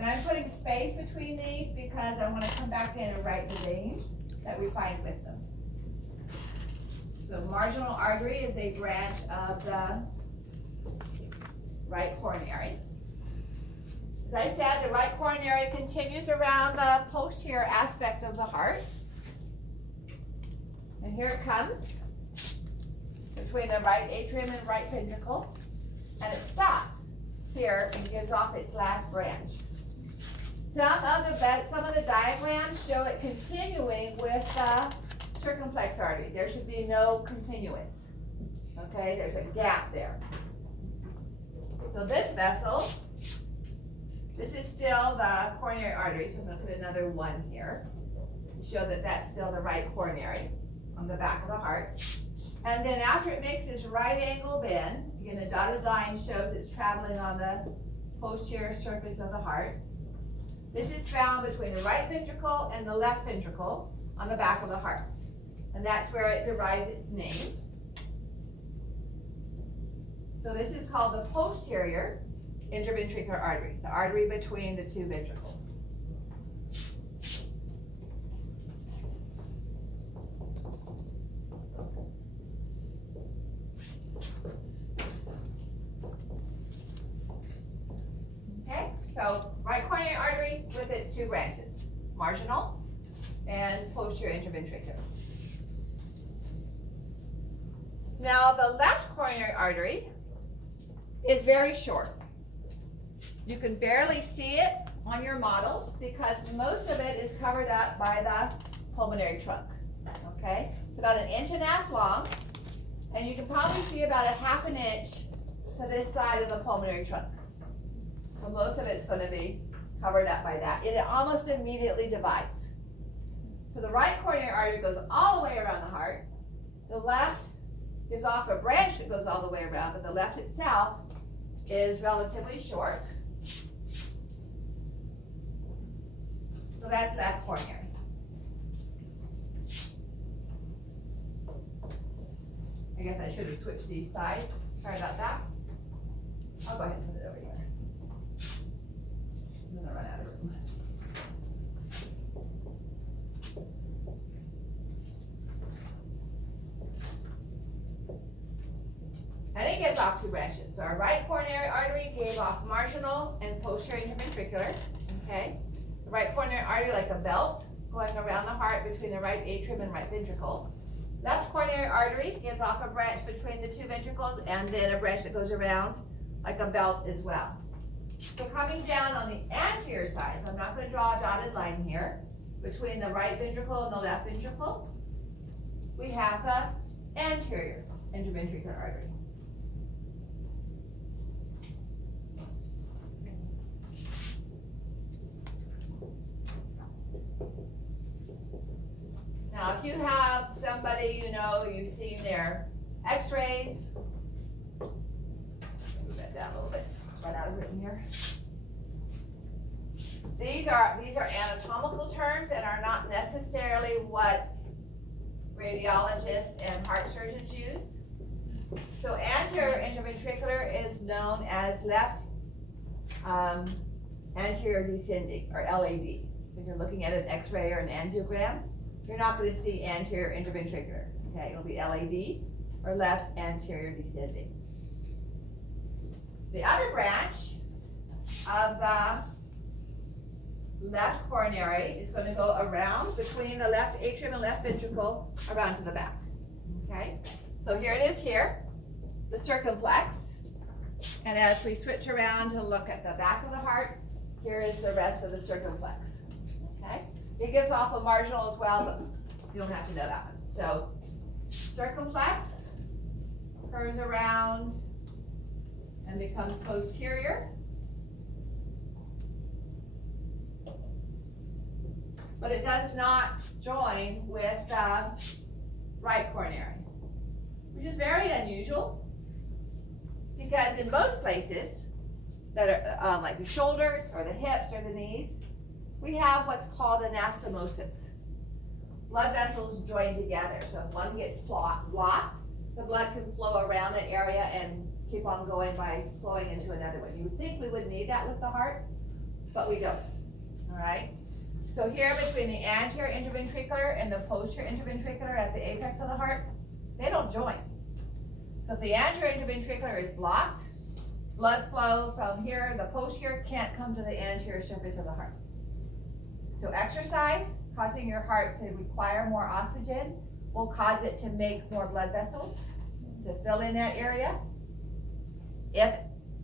And I'm putting space between these because I want to come back in and write the names that we find with them. So marginal artery is a branch of the right coronary. As I said, the right coronary continues around the posterior aspect of the heart. And here it comes between the right atrium and right ventricle. And it stops here and gives off its last branch. Some of the diagrams show it continuing with the circumflex artery. There should be no continuance. Okay, there's a gap there. So this vessel, this is still the coronary artery, so I'm going to put another 1 here to show that that's still the right coronary on the back of the heart. And then after it makes this right angle bend, again the dotted line shows it's traveling on the posterior surface of the heart. This is found between the right ventricle and the left ventricle on the back of the heart. And that's where it derives its name. So this is called the posterior interventricular artery, the artery between the two ventricles. Okay, so right coronary artery with its 2 branches, marginal and posterior interventricular. Now the left coronary artery is very short. You can barely see it on your model because most of it is covered up by the pulmonary trunk. Okay, it's about 1.5 inches long, and you can probably see about 1/2 inch to this side of the pulmonary trunk. So most of it's going to be covered up by that. It almost immediately divides. So the right coronary artery goes all the way around the heart. The left is off a branch that goes all the way around, but the left itself is relatively short. So that's left coronary. I guess I should have switched these sides. Sorry about that. I'll go ahead and put it over here. I'm going to run out of room. And it gives off 2 branches. So our right coronary artery gave off marginal and posterior interventricular. Okay. The right coronary artery like a belt going around the heart between the right atrium and right ventricle. Left coronary artery gives off a branch between the 2 ventricles and then a branch that goes around like a belt as well. So coming down on the anterior side, so I'm not going to draw a dotted line here, between the right ventricle and the left ventricle, we have the anterior interventricular artery. Now, if you have somebody you know, you've seen their x-rays, move that down a little bit, run out of room here. These are anatomical terms and are not necessarily what radiologists and heart surgeons use. So anterior interventricular is known as left anterior descending, or LAD. If you're looking at an x-ray or an angiogram, you're not going to see anterior interventricular. Okay, it'll be LAD or left anterior descending. The other branch of the left coronary is going to go around between the left atrium and left ventricle around to the back. Okay, so here it is here, the circumflex. And as we switch around to look at the back of the heart, here is the rest of the circumflex. Okay, it gives off a marginal as well, but you don't have to know that one. So circumflex curves around and becomes posterior. But it does not join with the right coronary, which is very unusual because in most places that are like the shoulders or the hips or the knees, we have what's called anastomosis. Blood vessels join together. So if one gets blocked, the blood can flow around that area and keep on going by flowing into another one. You would think we would need that with the heart. but we don't, all right? So here between the anterior interventricular and the posterior interventricular at the apex of the heart, they don't join. So if the anterior interventricular is blocked, blood flow from here, the posterior can't come to the anterior surface of the heart. So exercise, causing your heart to require more oxygen, will cause it to make more blood vessels to fill in that area. If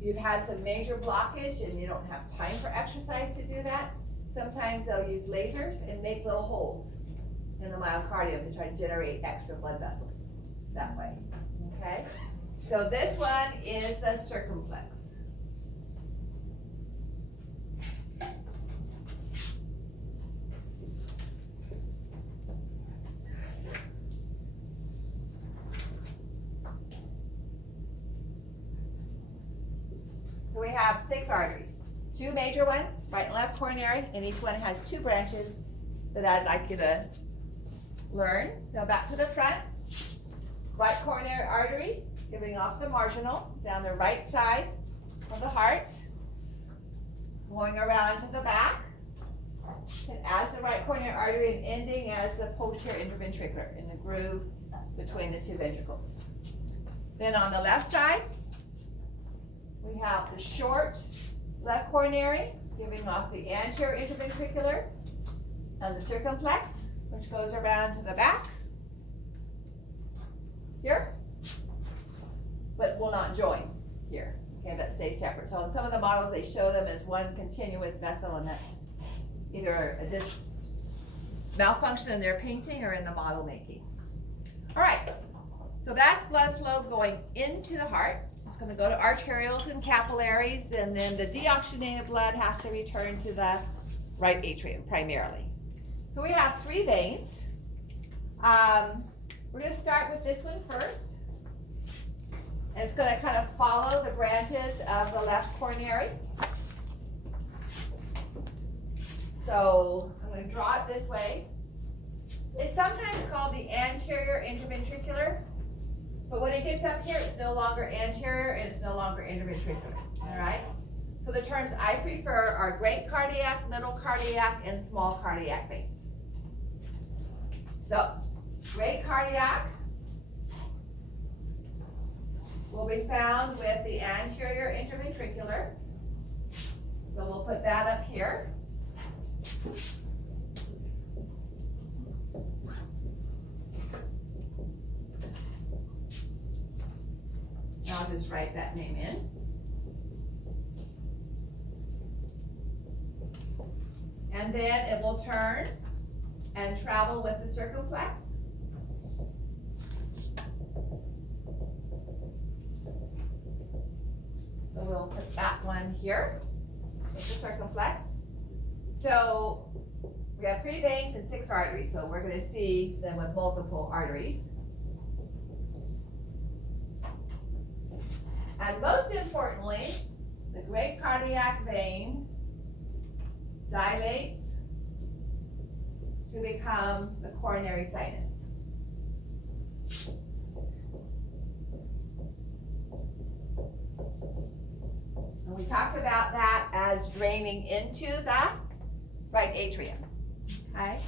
you've had some major blockage and you don't have time for exercise to do that, sometimes they'll use lasers and make little holes in the myocardium to try to generate extra blood vessels that way, okay? So this one is the circumflex. So we have 6 arteries, 2 major ones, right and left coronary, and each one has 2 branches that I'd like you to learn. So back to the front, right coronary artery, giving off the marginal down the right side of the heart, going around to the back, and as the right coronary artery and ending as the posterior interventricular in the groove between the 2 ventricles. Then on the left side, we have the short left coronary, giving off the anterior interventricular and the circumflex, which goes around to the back here, but will not join here. Okay, that stays separate. So in some of the models, they show them as one continuous vessel, and that's either a malfunction in their painting or in the model making. All right, so that's blood flow going into the heart. It's going to go to arterioles and capillaries, and then the deoxygenated blood has to return to the right atrium primarily. So we have 3 veins. We're going to start with this one first. And it's going to kind of follow the branches of the left coronary. So I'm going to draw it this way. It's sometimes called the anterior interventricular. But when it gets up here, it's no longer anterior and it's no longer interventricular, all right? So the terms I prefer are great cardiac, middle cardiac, and small cardiac veins. So, great cardiac will be found with the anterior interventricular. So we'll put that up here. I'll just write that name in. And then it will turn and travel with the circumflex. So we'll put that one here with the circumflex. So we have 3 veins and 6 arteries, so we're going to see them with multiple arteries. And most importantly, the great cardiac vein dilates to become the coronary sinus. And we talked about that as draining into the right atrium, okay?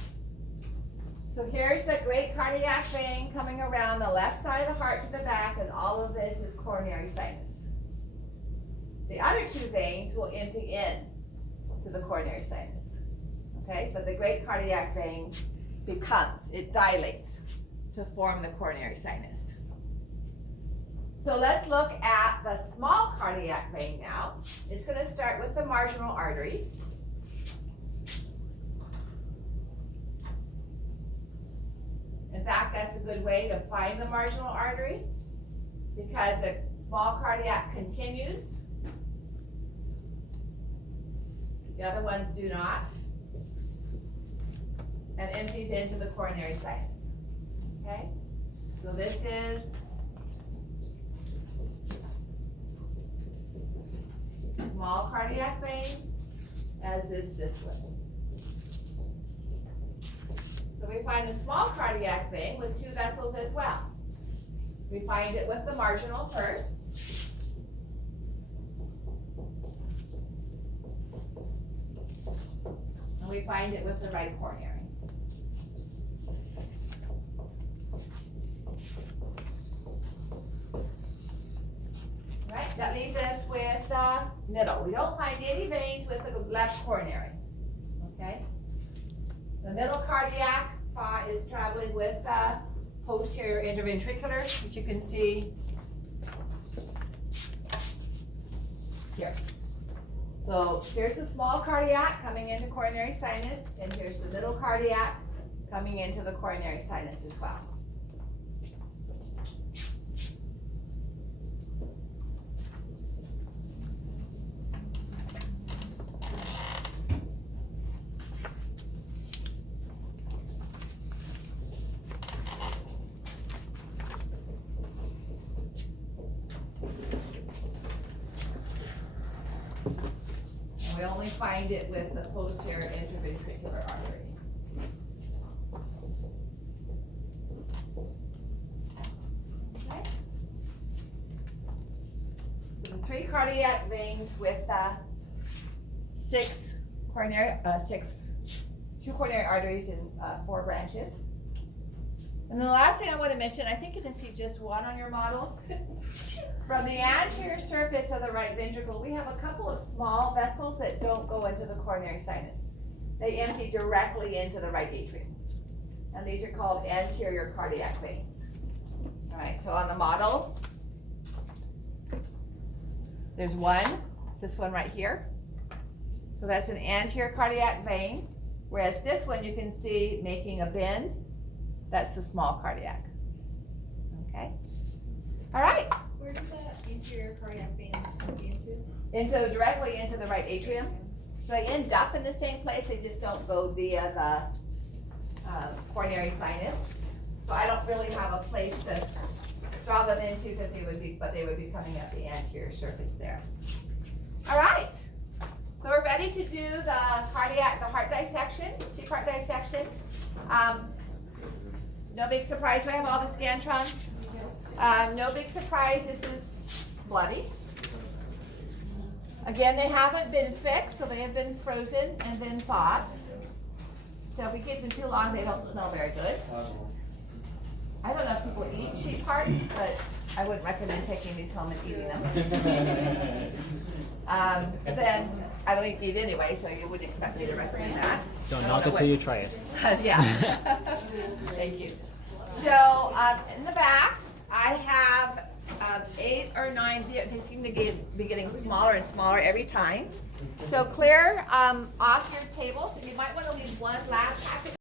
So here's the great cardiac vein coming around the left side of the heart to the back, and all of this is coronary sinus. The other 2 veins will empty in to the coronary sinus, okay? But the great cardiac vein it dilates to form the coronary sinus. So let's look at the small cardiac vein now. It's going to start with the marginal artery. In fact, that's a good way to find the marginal artery because the small cardiac continues. The other ones do not. And empties into the coronary sinus. Okay? So this is small cardiac vein, as is this one. So we find the small cardiac vein with 2 vessels as well. We find it with the marginal first. we find it with the right coronary. Right, that leaves us with the middle. We don't find any veins with the left coronary, okay? The middle cardiac is traveling with the posterior interventricular, which you can see here. So here's the small cardiac coming into coronary sinus, and here's the middle cardiac coming into the coronary sinus as well. We only find it with the posterior interventricular artery. Okay. So the 3 cardiac veins with the 2 coronary arteries and 4 branches. And the last thing I want to mention, I think you can see just one on your model. From the anterior surface of the right ventricle, we have a couple of small vessels that don't go into the coronary sinus. They empty directly into the right atrium. And these are called anterior cardiac veins. All right, so on the model, there's one, it's this one right here. So that's an anterior cardiac vein, whereas this one you can see making a bend, that's the small cardiac. Okay, all right. Where do the anterior cardiac veins hook Directly into the right atrium. So they end up in the same place, they just don't go via the coronary sinus. So I don't really have a place to draw them into because they would be coming up the anterior surface there. All right, so we're ready to do the heart dissection, sheep heart dissection. No big surprise, we have all the scantrons. No big surprise, this is bloody. Again, they haven't been fixed, so they have been frozen and then thawed. So if we keep them too long, they don't smell very good. I don't know if people eat sheep hearts, but I wouldn't recommend taking these home and eating them. Then I don't eat meat anyway, so you wouldn't expect me to recommend that. Don't knock it till you try it. Yeah. Thank you. So in the back, I have 8 or 9. They seem to be getting smaller and smaller every time. So clear off your table. You might want to leave one last packet.